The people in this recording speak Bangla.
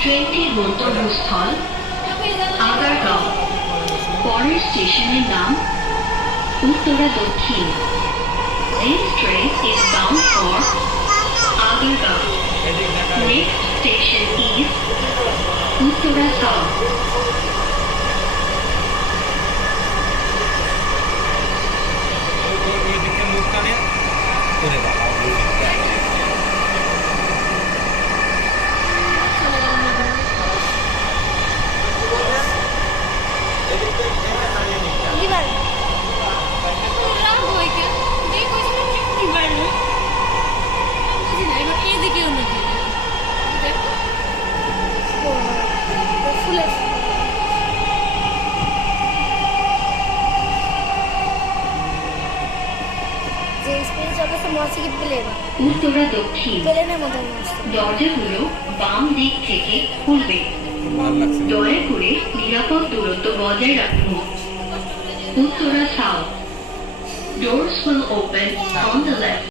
ট্রেনটির গন্তব্যস্থল আগারগাঁও। পরের স্টেশনের নাম উত্তরা দক্ষিণ। This train is bound for Agargaon. Next station is Uttara South. Uttara দক্ষিণ। দরজাগুলো বাম দিক থেকে খুলবে। দয়া করে নিরাপদ দূরত্ব বজায় রাখুন। Uttara south. Doors will open on the left.